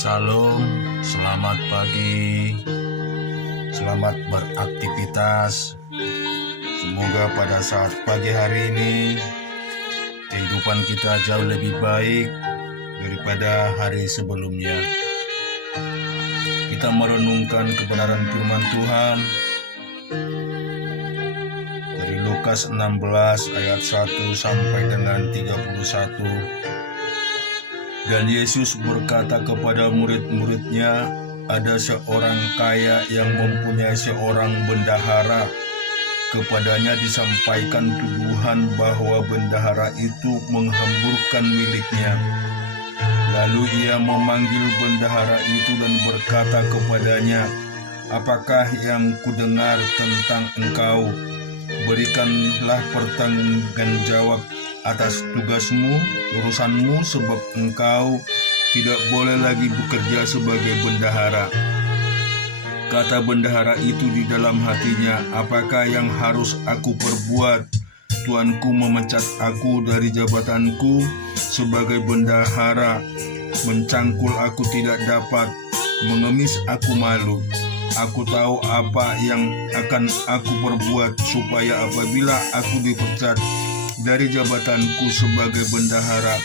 Salam, selamat pagi, selamat beraktivitas. Semoga pada saat pagi hari ini kehidupan kita jauh lebih baik daripada hari sebelumnya. Kita merenungkan kebenaran firman Tuhan dari Lukas 16 ayat 1 sampai dengan 31. Dan Yesus berkata kepada murid-muridnya, ada seorang kaya yang mempunyai seorang bendahara. Kepadanya disampaikan tuduhan bahwa bendahara itu menghamburkan miliknya. Lalu ia memanggil bendahara itu dan berkata kepadanya, apakah yang kudengar tentang engkau? Berikanlah pertanggung jawab atas tugasmu, urusanmu, sebab engkau tidak boleh lagi bekerja sebagai bendahara. Kata bendahara itu di dalam hatinya, apakah yang harus aku perbuat? Tuanku memecat aku dari jabatanku sebagai bendahara, mencangkul aku tidak dapat, mengemis aku malu. Aku tahu apa yang akan aku perbuat supaya apabila aku dipecat dari jabatanku sebagai bendahara,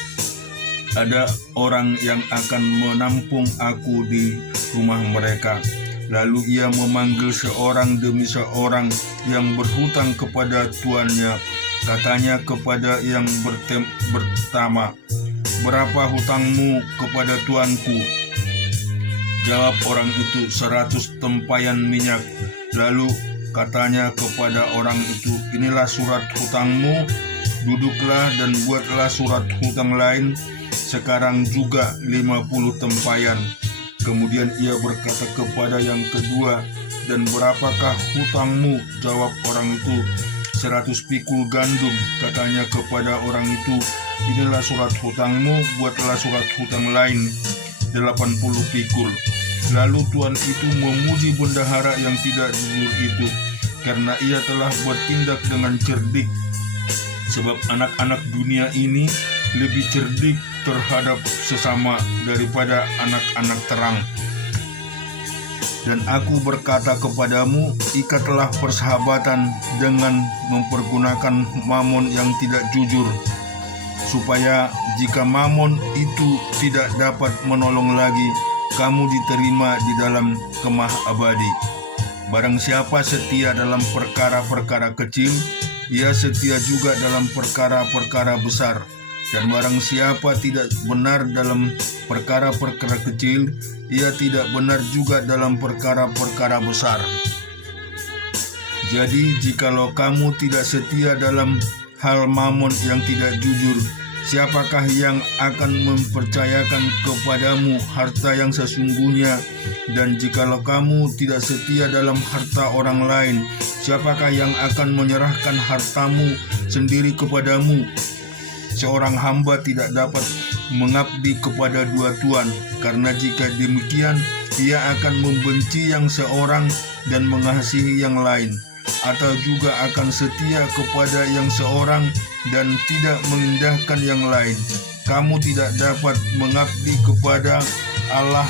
ada orang yang akan menampung aku di rumah mereka. Lalu ia memanggil seorang demi seorang yang berhutang kepada tuannya. Katanya kepada yang pertama, berapa hutangmu kepada tuanku? Jawab orang itu, 100 tempayan minyak. Lalu katanya kepada orang itu, inilah surat hutangmu, duduklah dan buatlah surat hutang lain, sekarang juga 50 tempayan. Kemudian ia berkata kepada yang kedua, dan berapakah hutangmu? Jawab orang itu, 100 pikul gandum. Katanya kepada orang itu, inilah surat hutangmu, buatlah surat hutang lain, 80 pikul. Lalu tuan itu memuji bendahara yang tidak jujur itu, karena ia telah bertindak dengan cerdik. Sebab anak-anak dunia ini lebih cerdik terhadap sesama daripada anak-anak terang. Dan aku berkata kepadamu, ikatlah persahabatan dengan mempergunakan mamon yang tidak jujur, supaya jika mamon itu tidak dapat menolong lagi, kamu diterima di dalam kemah abadi. Barang siapa setia dalam perkara-perkara kecil, ia setia juga dalam perkara-perkara besar. Dan barang siapa tidak benar dalam perkara-perkara kecil, ia tidak benar juga dalam perkara-perkara besar. Jadi jikalau kamu tidak setia dalam hal mamon yang tidak jujur, siapakah yang akan mempercayakan kepadamu harta yang sesungguhnya? Dan jikalau kamu tidak setia dalam harta orang lain, siapakah yang akan menyerahkan hartamu sendiri kepadamu? Seorang hamba tidak dapat mengabdi kepada dua tuan, karena jika demikian, ia akan membenci yang seorang dan mengasihi yang lain, atau juga akan setia kepada yang seorang dan tidak mengindahkan yang lain. Kamu tidak dapat mengabdi kepada Allah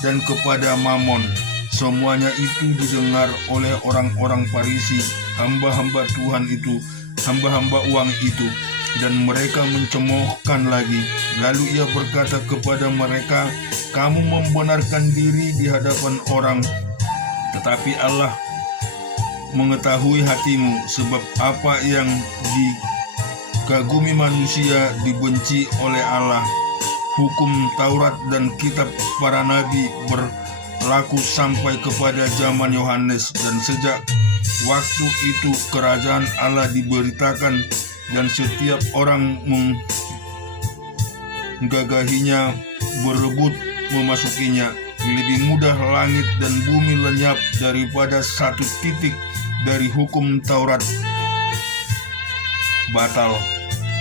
dan kepada Mamon. Semuanya itu didengar oleh orang-orang Farisi, hamba-hamba Tuhan itu, hamba-hamba uang itu, dan mereka mencemoohkan lagi. Lalu ia berkata kepada mereka, kamu membenarkan diri di hadapan orang, tetapi Allah mengetahui hatimu, sebab apa yang dikagumi manusia dibenci oleh Allah. Hukum Taurat dan kitab para nabi berlaku sampai kepada zaman Yohanes, dan sejak waktu itu kerajaan Allah diberitakan, dan setiap orang menggagahinya, berebut memasukinya. Lebih mudah langit dan bumi lenyap daripada satu titik dari hukum Taurat batal.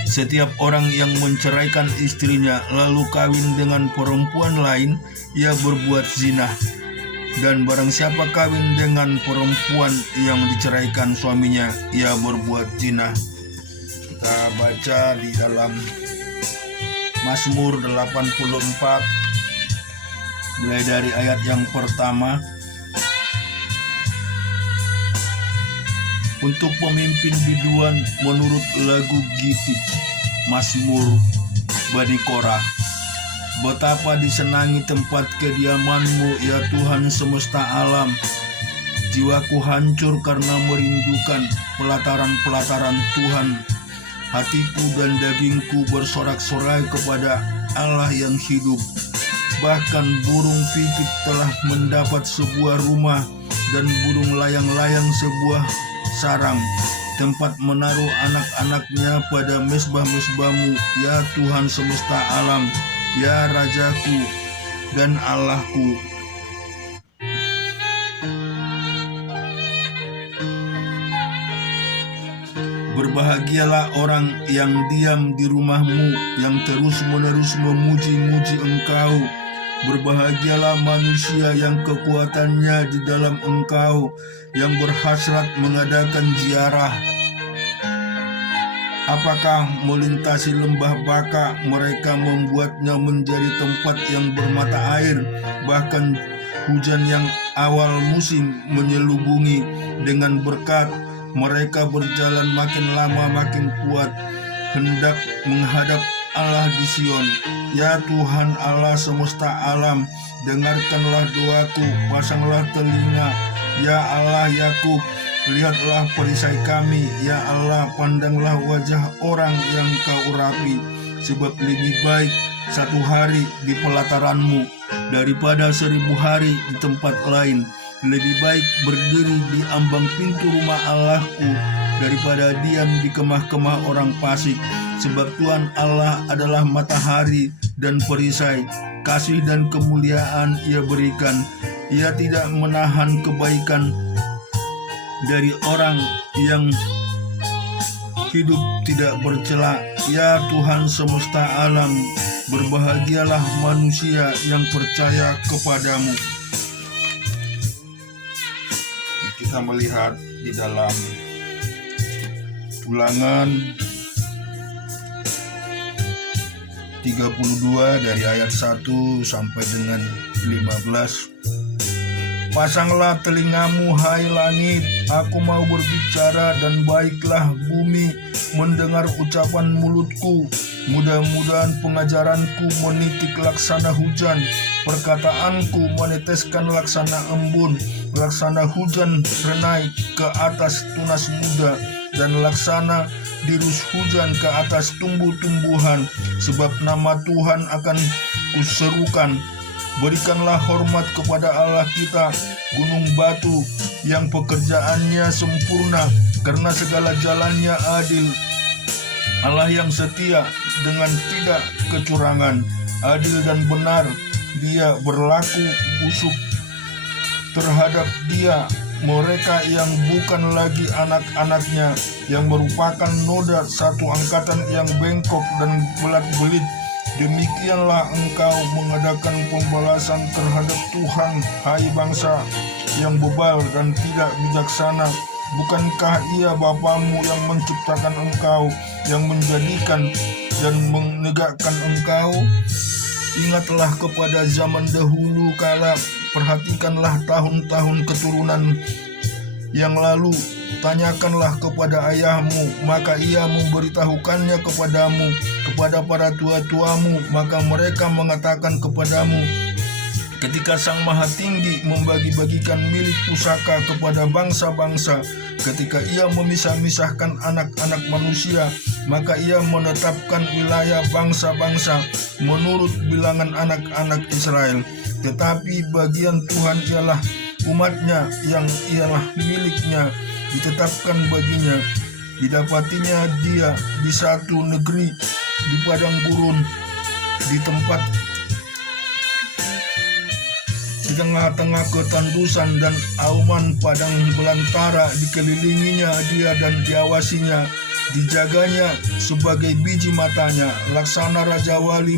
Setiap orang yang menceraikan istrinya lalu kawin dengan perempuan lain, ia berbuat zina. Dan barang siapa kawin dengan perempuan yang diceraikan suaminya, ia berbuat zina. Kita baca di dalam Mazmur 84 mulai dari ayat yang pertama. Untuk pemimpin biduan menurut lagu Gitik, Mazmur Bani Korah. Betapa disenangi tempat kediaman-Mu, ya Tuhan semesta alam. Jiwaku hancur karena merindukan pelataran-pelataran Tuhan. Hatiku dan dagingku bersorak-sorai kepada Allah yang hidup. Bahkan burung pipit telah mendapat sebuah rumah, dan burung layang-layang sebuah sarang, tempat menaruh anak-anaknya pada mesbah-mesbah-Mu, ya Tuhan semesta alam, ya Rajaku dan Allahku. Berbahagialah orang yang diam di rumah-Mu, yang terus-menerus memuji-muji Engkau. Berbahagialah manusia yang kekuatannya di dalam Engkau, yang berhasrat mengadakan ziarah. Apakah melintasi lembah Baka, mereka membuatnya menjadi tempat yang bermata air, bahkan hujan yang awal musim menyelubungi dengan berkat. Mereka berjalan makin lama makin kuat, hendak menghadap Allah di Sion. Ya Tuhan Allah semesta alam, dengarkanlah doaku, pasanglah telinga. Ya Allah Yakub, lihatlah perisai kami. Ya Allah, pandanglah wajah orang yang Kau urapi. Sebab lebih baik satu hari di pelataran-Mu daripada 1000 hari di tempat lain. Lebih baik berdiri di ambang pintu rumah Allahku daripada diam di kemah-kemah orang fasik. Sebab Tuhan Allah adalah matahari dan perisai, kasih dan kemuliaan Ia berikan. Ia tidak menahan kebaikan dari orang yang hidup tidak bercela. Ya Tuhan semesta alam, berbahagialah manusia yang percaya kepadamu. Kita melihat di dalam Ulangan 32 dari ayat 1 sampai dengan 15. Pasanglah telingamu, hai langit, aku mau berbicara, dan baiklah bumi mendengar ucapan mulutku. Mudah-mudahan pengajaranku menitik laksana hujan, perkataanku meneteskan laksana embun, laksana hujan renai ke atas tunas muda, dan laksana dirus hujan ke atas tumbuh-tumbuhan. Sebab nama Tuhan akan kuserukan. Berikanlah hormat kepada Allah kita, gunung batu yang pekerjaannya sempurna, karena segala jalannya adil. Allah yang setia dengan tidak kecurangan, adil dan benar. Dia berlaku busuk terhadap dia mereka yang bukan lagi anak-anaknya, yang merupakan noda satu angkatan yang bengkok dan belat-belit. Demikianlah engkau mengadakan pembalasan terhadap Tuhan, hai bangsa yang bebal dan tidak bijaksana. Bukankah Ia Bapamu yang menciptakan engkau, yang menjadikan dan menegakkan engkau? Ingatlah kepada zaman dahulu kala, perhatikanlah tahun-tahun keturunan yang lalu. Tanyakanlah kepada ayahmu, maka ia memberitahukannya kepadamu, kepada para tua-tuamu, maka mereka mengatakan kepadamu. Ketika Sang Maha Tinggi membagi-bagikan milik pusaka kepada bangsa-bangsa, ketika Ia memisah-misahkan anak-anak manusia, maka Ia menetapkan wilayah bangsa-bangsa menurut bilangan anak-anak Israel. Tetapi bagian Tuhan ialah umatnya, yang ialah miliknya, ditetapkan baginya. Didapatinya dia di satu negeri, di padang gurun, di tempat di tengah-tengah ketandusan dan auman padang belantara. Dikelilinginya dia dan diawasinya, dijaganya sebagai biji matanya. Laksana Raja Wali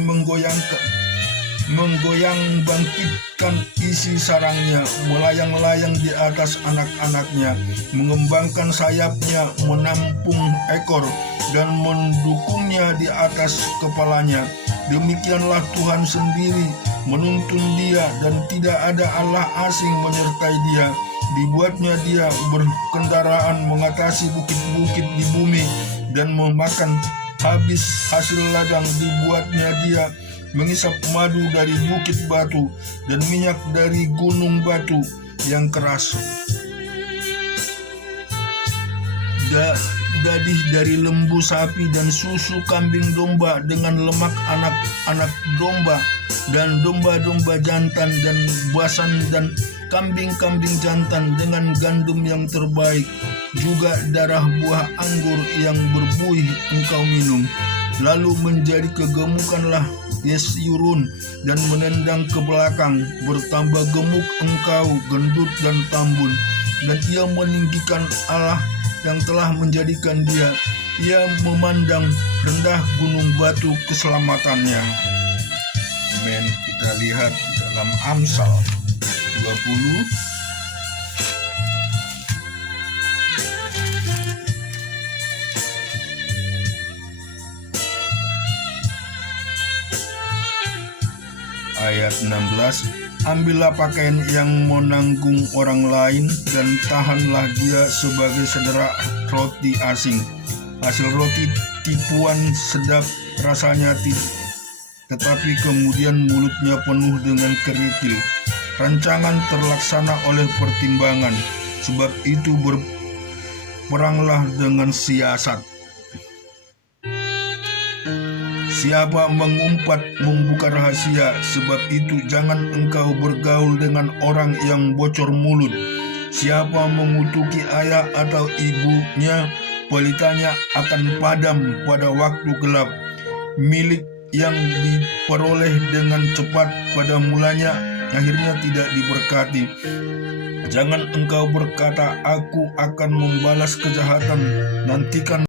menggoyang bangkitkan isi sarangnya, melayang-layang di atas anak-anaknya, mengembangkan sayapnya, menampung ekor, dan mendukungnya di atas kepalanya. Demikianlah Tuhan sendiri menuntun dia, dan tidak ada Allah asing menyertai dia. Dibuatnya dia berkendaraan mengatasi bukit-bukit di bumi dan memakan habis hasil ladang. Dibuatnya dia mengisap madu dari bukit batu dan minyak dari gunung batu yang keras. Gadih dari lembu sapi dan susu kambing domba dengan lemak anak-anak domba dan domba-domba jantan dan basan dan kambing-kambing jantan dengan gandum yang terbaik, juga darah buah anggur yang berbuih engkau minum. Lalu menjadi kegemukanlah Yesyurun dan menendang ke belakang, bertambah gemuk engkau, gendut dan tambun. Dan ia meninggikan Allah yang telah menjadikan dia. Ia memandang rendah gunung batu keselamatannya. Amin. Kita lihat dalam Amsal 20 ayat 16. Ambillah pakaian yang menanggung orang lain dan tahanlah dia sebagai saudara roti asing. Hasil roti tipuan sedap rasanya, tetapi kemudian mulutnya penuh dengan kerikil. Rancangan terlaksana oleh pertimbangan, sebab itu berperanglah dengan siasat. Siapa mengumpat membuka rahasia, sebab itu jangan engkau bergaul dengan orang yang bocor mulut. Siapa mengutuki ayah atau ibunya, pelitanya akan padam pada waktu gelap. Milik yang diperoleh dengan cepat pada mulanya akhirnya tidak diberkati. Jangan engkau berkata, aku akan membalas kejahatan, nantikan